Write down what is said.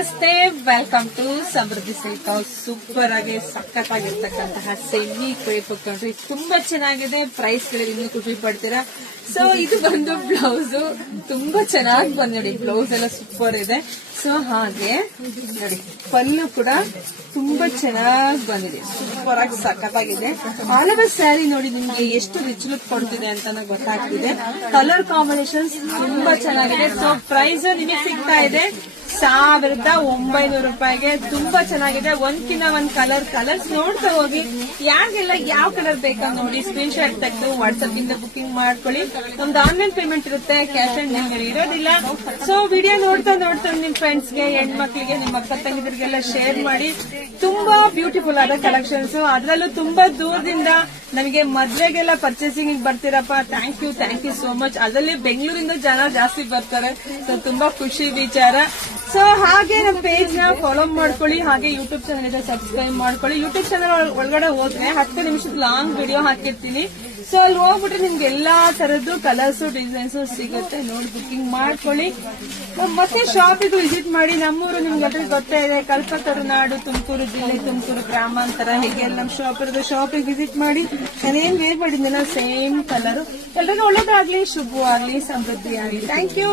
ನಮಸ್ತೆ, welcome to Samruddhi silk house. Super ಆಗಿ ಸಖತ್ತಾಗಿರ್ತಕ್ಕಂತಹ ಸೆಮಿ ಕ್ರೇಪ್ ಕಂಡ್ರಿ, ತುಂಬಾ ಚೆನ್ನಾಗಿದೆ. ಪ್ರೈಸ್ ಗಳಲ್ಲಿ ಇನ್ನೂ ಖುಷಿ ಪಡ್ತೀರಾ. ಸೊ ಇದು ಬಂದು ಬ್ಲೌಸ್ ತುಂಬಾ ಚೆನ್ನಾಗಿ ಬಂದ್ ನೋಡಿ, ಬ್ಲೌಸ್ ಎಲ್ಲ ಸೂಪರ್ ಇದೆ. ಸೊ ಹಾಗೆ ನೋಡಿ ಪಲ್ಲು ಕೂಡ ತುಂಬಾ ಚೆನ್ನಾಗಿ ಬಂದಿದೆ, ಸೂಪರ್ ಆಗಿ ಸಖತ್ತಾಗಿದೆ. ಆಲ್ ಓವರ್ ಸ್ಯಾರಿ ನೋಡಿ ನಿಮ್ಗೆ ಎಷ್ಟು ರಿಚ್ ಲುಕ್ ಕೊಡ್ತಿದೆ ಅಂತ ಗೊತ್ತಾಗ್ತಿದೆ. ಕಲರ್ ಕಾಂಬಿನೇಷನ್ಸ್ ತುಂಬಾ ಚೆನ್ನಾಗಿದೆ. ಸೊ ಪ್ರೈಸ್ ನಿಮಗೆ ಸಿಗ್ತಾ ಇದೆ 1900 ರೂಪಾಯಿಗೆ. ತುಂಬಾ ಚೆನ್ನಾಗಿದೆ. ಒಂದ್ಕಿನ್ನ ಒಂದ್ ಕಲರ್ಸ್ ನೋಡ್ತಾ ಹೋಗಿ. ಯಾರಿಗೆಲ್ಲ ಯಾವ ಕಲರ್ ಬೇಕಂತ ನೋಡಿ ಸ್ಕ್ರೀನ್ ಶಾಟ್ ತೆಗೆದು ವಾಟ್ಸ್ಆಪ್ ಇಂದ ಬುಕಿಂಗ್ ಮಾಡ್ಕೊಳ್ಳಿ. ನಮ್ದು ಆನ್ಲೈನ್ ಪೇಮೆಂಟ್ ಇರುತ್ತೆ, ಕ್ಯಾಶ್ ಆನ್ ಡೆಲಿವರಿ ಇರೋದಿಲ್ಲ. ಸೊ ವಿಡಿಯೋ ನೋಡ್ತಾ ನಿಮ್ ಫ್ರೆಂಡ್ಸ್ ಗೆ, ಹೆಣ್ಮಕ್ಳಿಗೆ, ನಿಮ್ ಅಕ್ಕ ತಂಗಿದರಿಗೆಲ್ಲ ಶೇರ್ ಮಾಡಿ. ತುಂಬಾ ಬ್ಯೂಟಿಫುಲ್ ಆದ ಕಲೆಕ್ಷನ್ಸ್, ಅದ್ರಲ್ಲೂ ತುಂಬಾ ದೂರದಿಂದ ನಮಗೆ ಮದ್ವೆಗೆಲ್ಲ ಪರ್ಚೇಸಿಂಗ್ ಬರ್ತೀರಪ್ಪ. Thank you so much. ಅದರಲ್ಲಿ ಬೆಂಗಳೂರಿಂದ ಜನ ಜಾಸ್ತಿ ಬರ್ತಾರೆ. ಸೊ ತುಂಬಾ ಖುಷಿ ವಿಚಾರ. ಸೊ ಹಾಗೆ ನಮ್ಮ ಪೇಜ್ ನ ಫಾಲೋ ಮಾಡ್ಕೊಳ್ಳಿ. ಹಾಗೆ ಯೂಟ್ಯೂಬ್ ಚಾನಲ್ ಇದೆ, ಸಬ್ಸ್ಕ್ರೈಬ್ ಮಾಡ್ಕೊಳ್ಳಿ. ಯೂಟ್ಯೂಬ್ ಚಾನಲ್ ಒಳಗಡೆ ಹೋದ್ರೆ 10 ನಿಮಿಷದ ಲಾಂಗ್ ವಿಡಿಯೋ ಹಾಕಿರ್ತೀನಿ. ಸೊ ಅಲ್ಲಿ ಹೋಗ್ಬಿಟ್ರೆ ನಿಮ್ಗೆ ಎಲ್ಲಾ ತರದ್ದು ಕಲರ್ಸ್ ಡಿಸೈನ್ಸ್ ಸಿಗುತ್ತೆ, ನೋಡಿ ಬುಕಿಂಗ್ ಮಾಡ್ಕೊಳ್ಳಿ. ಮತ್ತೆ ಶಾಪಿಗೆ ವಿಸಿಟ್ ಮಾಡಿ. ನಮ್ಮೂರು ನಿಮ್ಗೆ ಅದ್ರ ಗೊತ್ತೇ ಇದೆ, ಕಲ್ಪತರುನಾಡು, ತುಮಕೂರು ಜಿಲ್ಲೆ, ತುಮಕೂರು ಗ್ರಾಮಾಂತರ. ಹೀಗೆ ನಮ್ಮ ಶಾಪ್ ಇರೋದು. ಶಾಪಿಗೆ ವಿಸಿಟ್ ಮಾಡಿ. ನಾನೇನ್ ವೇರ್ ಮಾಡಿದ್ದೀನಲ್ಲ ಸೇಮ್ ಕಲರ್. ಎಲ್ರಿಗೂ ಒಳ್ಳೇದಾಗ್ಲಿ, ಶುಭವಾಗ್ಲಿ, ಸಮೃದ್ಧಿ ಆಗ್ಲಿ. Thank you.